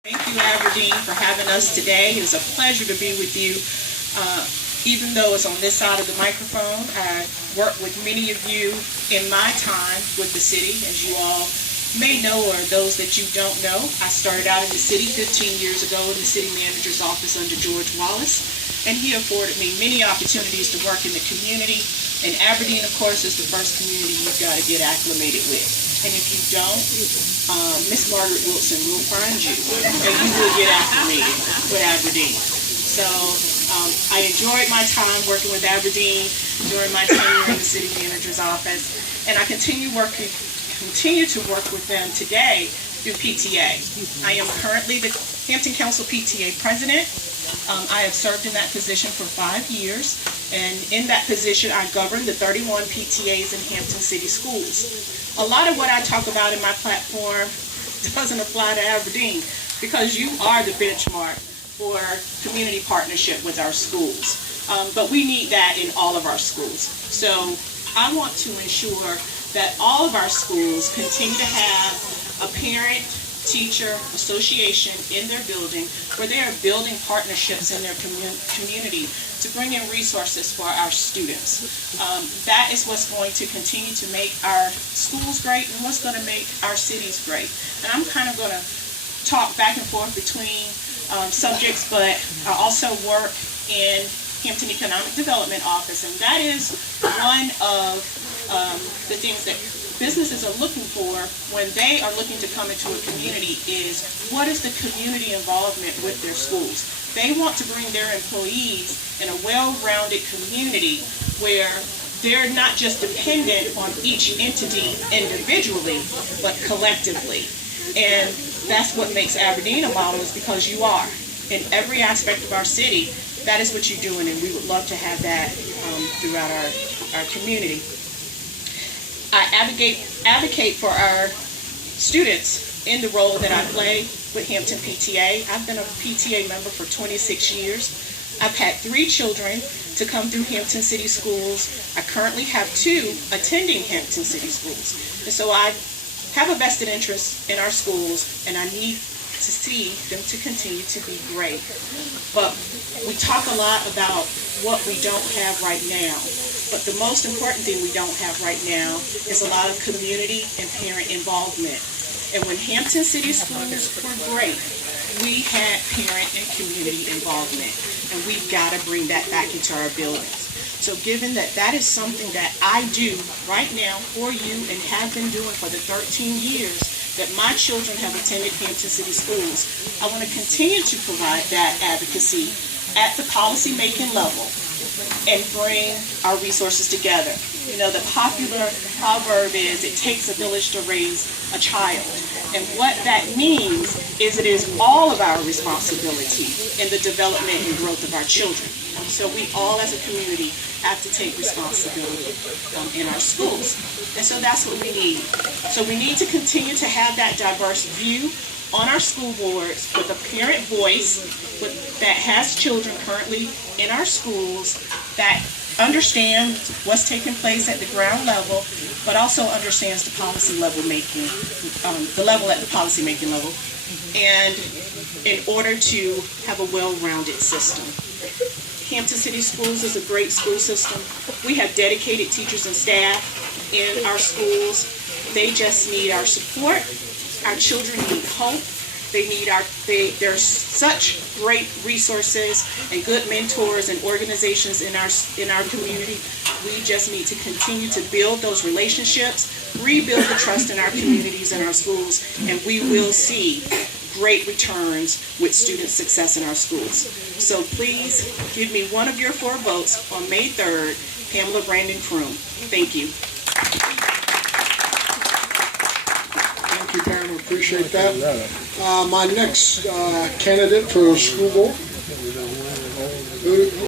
Thank you, Aberdeen, for having us today. It is a pleasure to be with you. Even though it's on this side of the microphone, I worked with many of you in my time with the city. As you all may know, or those that you don't know, I started out in the city 15 years ago in the city manager's office under George Wallace, and he afforded me many opportunities to work in the community. And Aberdeen, of course, is the first community you've got to get acclimated with. And if you don't, Miss Margaret Wilson will find you, and you will get acclimated with Aberdeen. So I enjoyed my time working with Aberdeen during my tenure in the city manager's office, and I continue to work with them today through PTA. I am currently the Hampton Council PTA president. I have served in that position for 5 years, and in that position I govern the 31 PTAs in Hampton City Schools. A lot of what I talk about in my platform doesn't apply to Aberdeen because you are the benchmark for community partnership with our schools. But we need that in all of our schools. So I want to ensure that all of our schools continue to have a parent-teacher association in their building where they are building partnerships in their community to bring in resources for our students. That is what's going to continue to make our schools great and what's going to make our cities great. And I'm kind of going to talk back and forth between subjects, but I also work in Hampton Economic Development Office, and that is one of the things that businesses are looking for when they are looking to come into a community is what is the community involvement with their schools. They want to bring their employees in a well-rounded community where they're not just dependent on each entity individually, but collectively. And that's what makes Aberdeen a model, is because you are. In every aspect of our city, that is what you're doing, and we would love to have that throughout our community. I advocate for our students in the role that I play with Hampton PTA. I've been a PTA member for 26 years. I've had 3 children to come through Hampton City Schools. I currently have 2 attending Hampton City Schools. And so I have a vested interest in our schools, and I need to see them to continue to be great. But we talk a lot about what we don't have right now. But the most important thing we don't have right now is a lot of community and parent involvement. And when Hampton City Schools were great, we had parent and community involvement. And we've got to bring that back into our buildings. So given that that is something that I do right now for you and have been doing for the 13 years that my children have attended Hampton City Schools, I want to continue to provide that advocacy at the policy-making level and bring our resources together. You know, the popular proverb is, it takes a village to raise a child. And what that means is it is all of our responsibility in the development and growth of our children. So we all as a community have to take responsibility in our schools. And so that's what we need. So we need to continue to have that diverse view on our school boards with a parent voice that has children currently in our schools that understands what's taking place at the ground level, but also understands the policy level making, the level at the policy making level, and in order to have a well-rounded system. Hampton City Schools is a great school system. We have dedicated teachers and staff in our schools. They just need our support. Our children need hope. There's such great resources and good mentors and organizations in our community. We just need to continue to build those relationships, rebuild the trust in our communities and our schools, and we will see great returns with student success in our schools. So please give me one of your 4 votes on May 3rd, Pamela Brandon Croom. Thank you. Thank you, Pam. Appreciate that. My next candidate for school board.